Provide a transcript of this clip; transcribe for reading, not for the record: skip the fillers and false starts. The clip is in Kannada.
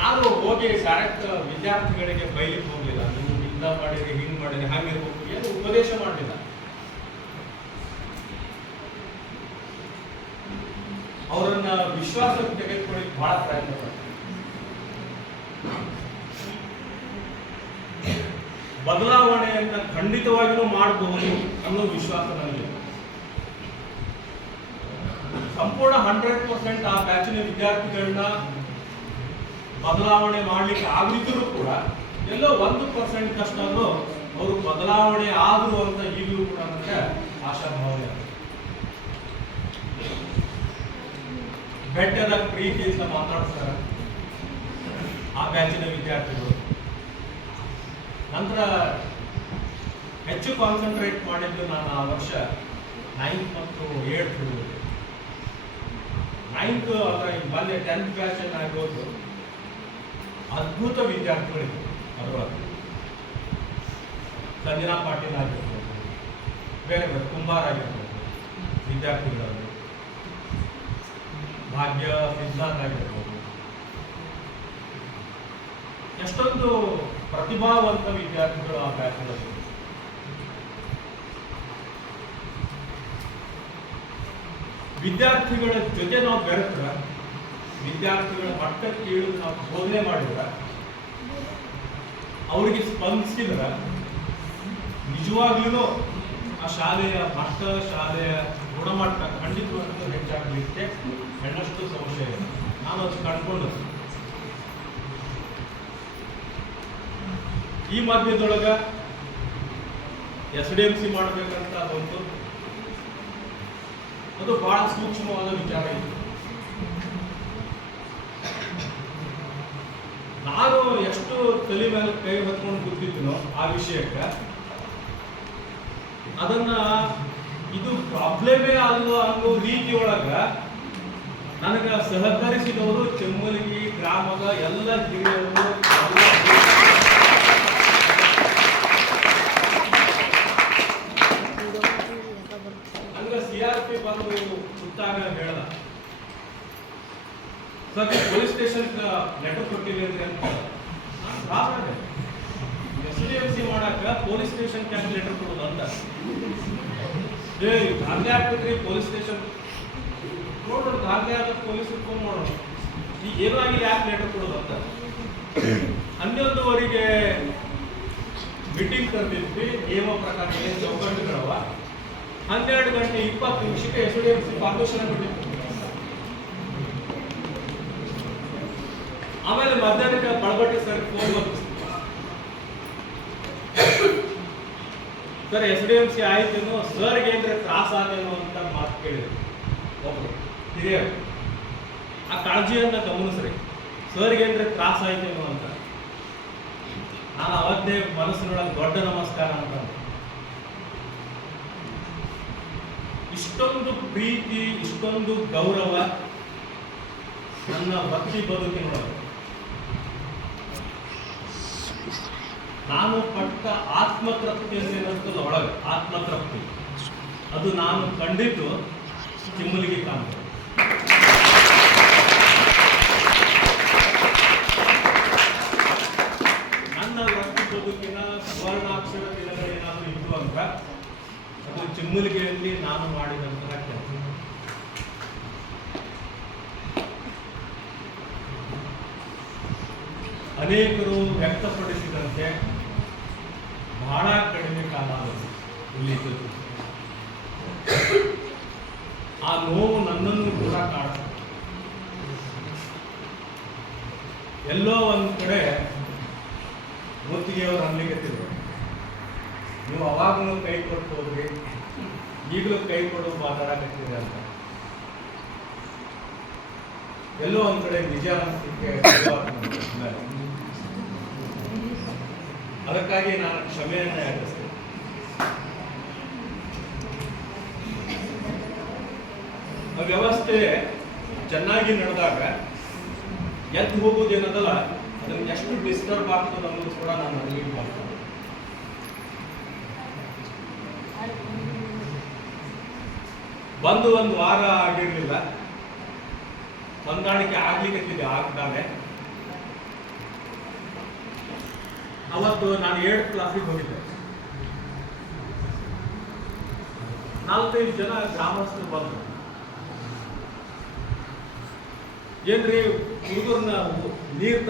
ನಾನು ಹೋಗಿ ಡೈರೆಕ್ಟ್ ವಿದ್ಯಾರ್ಥಿಗಳಿಗೆ ಬೈಲಿಕ್ಕೆ ಹೋಗಲಿಲ್ಲ. ನೀವು ಇಂದ ಮಾಡಿರಿ, ಹಿಂಗೆ ಮಾಡಿರಿ, ಹಾಗಿರ್ಬೇಕು ಏನು ಉಪದೇಶ ಮಾಡಲಿಲ್ಲ. ಅವರನ್ನ ವಿಶ್ವಾಸಕ್ಕೆ ತೆಗೆದುಕೊಳ್ಳಿಕ್ಕೆ ಬಹಳ ಪ್ರಯತ್ನ ಪಡ್ತಾರೆ. ಬದಲಾವಣೆಯನ್ನ ಖಂಡಿತವಾಗಿಯೂ ಮಾಡಬಹುದು ಅನ್ನೋ ವಿಶ್ವಾಸ ನನಗೆ. ಸಂಪೂರ್ಣ 100% ಆ ಬ್ಯಾಚಿನ ವಿದ್ಯಾರ್ಥಿಗಳನ್ನ ಬದಲಾವಣೆ ಮಾಡ್ಲಿಕ್ಕೆ ಆಗದಿದ್ದರೂ ಕೂಡ ಎಲ್ಲೋ 1% ಕಷ್ಟಾದ್ರೂ ಅವರು ಬದಲಾವಣೆ ಆದ್ರು ಅಂತ ಈಗಲೂ ಕೂಡ ನನಗೆ ಆಶಾಭಾವನೆ. ಬೆಟ್ಟದ ಪ್ರೀತಿಯಿಂದ ಮಾತಾಡ್ತಾರೆ ಆ ಬ್ಯಾಚಿನ ವಿದ್ಯಾರ್ಥಿಗಳು. ನಂತರ ಹೆಚ್ಚು ಕಾನ್ಸಂಟ್ರೇಟ್ ಮಾಡಿದ್ದು ನಾನು ಆ ವರ್ಷ 9th ಮತ್ತು 8th. 9th ಅಂದ್ರೆ ಬಂದೆ 10th ಬ್ಯಾಚ್ ಆಗಿರೋದು ಅದ್ಭುತ ವಿದ್ಯಾರ್ಥಿಗಳಿದ್ರು. ಅದರೊಳಗೆ ಸಂಜನಾ ಪಾಟೀಲ್ ಆಗಿರ್ಬೋದು, ಬೇರೆ ಬೇರೆ ಕುಂಬಾರ್ ಆಗಿರ್ಬೋದು ವಿದ್ಯಾರ್ಥಿಗಳಲ್ಲಿ, ಭಾಗ್ಯ ಸಿದ್ಧಾಂತ ಆಗಿರ್ಬೋದು, ಎಷ್ಟೊಂದು ಪ್ರತಿಭಾವಂತ ವಿದ್ಯಾರ್ಥಿಗಳು ಆ ಬ್ಯಾಚ್ಗಳಲ್ಲಿ. ವಿದ್ಯಾರ್ಥಿಗಳ ಜೊತೆ ನಾವು ಬೆರೆತ್ರ, ವಿದ್ಯಾರ್ಥಿಗಳ ಮಟ್ಟಕ್ಕೆ ಇಳಿದು ನಾವು ಬೋಧನೆ ಮಾಡಿದ್ರ, ಅವರಿಗೆ ಸ್ಪಂದಿಸಿದ್ರ ನಿಜವಾಗ್ಲೂ ಆ ಶಾಲೆಯ ಮಟ್ಟ, ಶಾಲೆಯ ಗುಣಮಟ್ಟ ಖಂಡಿತವಾಗಿಯೂ ಹೆಚ್ಚಾಗಲಿಕ್ಕೆ ಹೆಣ್ಣಷ್ಟು ಸಂಶಯ ಇದೆ. ನಾನು ಅದು ಕಂಡುಕೊಂಡು ಈ ಮಧ್ಯದೊಳಗ SDMC ಮಾಡಬೇಕಂತ ಅದೊಂದು ಅದು ಬಹಳ ಸೂಕ್ಷ್ಮವಾದ ವಿಚಾರ ಇದೆ. ನಾನು ಎಷ್ಟು ತಲೆ ಮೇಲೆ ಕೈ ಹೊತ್ಕೊಂಡು ಕೂತಿದ್ದೀನೋ ಆ ವಿಷಯಕ್ಕೆ, ಅದನ್ನ ಇದು ಪ್ರಾಬ್ಲಮೇ ಅಲ್ಲ ಅನ್ನೋ ರೀತಿಯೊಳಗ ನನಗೆ ಸಹಕರಿಸಿದವರು ಚೆಮ್ಮಲಗಿ ಗ್ರಾಮದ ಎಲ್ಲ ಹಿರಿಯರು, ಹಂಗ CRP ಬಂದು ಸುತ್ತಾಗ ಹೇಳ್ದ, ಸರ್ ಪೊಲೀಸ್ ಸ್ಟೇಷನ್ ಲೆಟರ್ ಕೊಟ್ಟಿವಿ ಅಂತ. SDMC ಮಾಡಾಕ ಪೊಲೀಸ್ ಸ್ಟೇಷನ್ ಕ್ಯಾಕ್ ಲೆಟರ್ ಕೊಡೋದು ಅಂತ. ದಾಖಲೆ ಆಗ್ತೈತ್ರಿ ಪೊಲೀಸ್ ಸ್ಟೇಷನ್ ನೋಡ್ರಿ, ದಾಖಲೆ ಆಗ ಪೊಲೀಸ್ ಫೋನ್ ಮಾಡೋಣ, ಈಗ ಏನೋ ಆಗಿ ಯಾಕೆ ಲೆಟರ್ ಕೊಡೋದು ಅಂತ. 11:30 ಮೀಟಿಂಗ್ ಕರೆದಿದ್ವಿ. ನಿಯಮ ಪ್ರಕಾರ ಏನು ಚೌಕಟ್ಟುಗಳವ. 12:20 SDMC ಫಾರ್ಮೇಶನ್ ಬಿಟ್ಟಿತ್ತು. ಆಮೇಲೆ ಮಧ್ಯಾಹ್ನಕ್ಕೆ ಬಳಬಟ್ಟಿ ಸರ್ ಫೋನ್ ಬಂತು, ಸರ್ SDMC ಆಯ್ತೇನೋ, ಸರ್ಗೆ ಏನ್ರೆ ತ್ರಾಸ ಆದೇನೋ ಅಂತ ಮಾತು ಕೇಳಿದ್ರು ಒಬ್ರು ಹಿರಿಯರು. ಆ ಕಾಳಜಿಯನ್ನ ಗಮನಿಸ್ರಿ, ಸರ್ಗೆ ಏನ್ರೆ ತ್ರಾಸ ಆಯ್ತೇನೋ ಅಂತ. ನಾನು ಅವತ್ತೇ ಮನಸ್ಸಿನೊಳಗೆ ದೊಡ್ಡ ನಮಸ್ಕಾರ ಅಂತ. ಇಷ್ಟೊಂದು ಪ್ರೀತಿ, ಇಷ್ಟೊಂದು ಗೌರವ ನನ್ನ ಭಕ್ತಿ ಬದುಕಿನೊಳಗೆ ನಾನು ಪಟ್ಟ ಆತ್ಮತೃಪ್ತಿ ಅಂತೇನಂತದ ಒಳಗೆ ಆತ್ಮತೃಪ್ತಿ, ಅದು ನಾನು ಕಂಡಿದ್ದು ಚೆಮ್ಮಲಗಿ ಕಾಂತ. ನನ್ನ ವೃತ್ತಿ ಬದುಕಿನ ಸುವರ್ಣಾಕ್ಷರ ದಿನಗಳೇನಾದರೂ ಇತ್ತು ಅಂತ ಅದು ಚೆಮ್ಮಲಗಿಯಲ್ಲಿ ನಾನು ಮಾಡಿದಂತಹ ಕೆಲಸ. ಅನೇಕರು ವ್ಯಕ್ತಪಡಿಸಿದಂತೆ ಬಹಳ ಕಡಿಮೆ ಕಾಲಾವಧಿ ಉಳಿಯಿತು. ಆ ನೋವು ನನ್ನನ್ನು ಕೂಡ ಕಾಡ್ತದೆ. ಎಲ್ಲೋ ಒಂದು ಕಡೆ ಮುತ್ತಿಗೆಯವರು ಅನ್ಲಿಕ್ಕೆ ನೀವು ಅವಾಗಲೂ ಕೈ ಕೊಟ್ಟು ಹೋದ್ರಿ, ಈಗಲೂ ಕೈ ಕೊಡು ಮಾತಾಡಕತ್ತೀರಿ ಅಂತ. ಎಲ್ಲೋ ಒಂದ್ ಕಡೆ ನಿಜ ಅನಿಸ್ಲಿಕ್ಕೆ ಅದಕ್ಕಾಗಿ ನಾನು ಕ್ಷಮೆಯನ್ನ ಯಾಚಿಸ್ತೇನೆ. ವ್ಯವಸ್ಥೆ ಚೆನ್ನಾಗಿ ನಡೆದಾಗ ಎದ್ದು ಹೋಗೋದೇನದಲ್ಲ, ಅದನ್ನು ಎಷ್ಟು ಡಿಸ್ಟರ್ಬ್ ಆಗ್ತದೆ ಅನ್ನೋದು ಕೂಡ ನಾನು ಅರಿವಿಗೆ ಮಾಡ್ತೇನೆ. ಬಂದು ಒಂದು ವಾರ ಆಗಿರಲಿಲ್ಲ, ಹೊಂದಾಣಿಕೆ ಆಗ್ಲಿಕ್ಕೆ ಆಗ್ತಾನೆ ಅವತ್ತು ನಾನು 8th ಕ್ಲಾಸಿಗೆ ಹೋಗಿದ್ದೆ. 4-5 ಜನ ಗ್ರಾಮಸ್ಥರು ಬಂದರು. ಏನ್ರಿ ಹುಡುಗರನ್ನ ನೀರು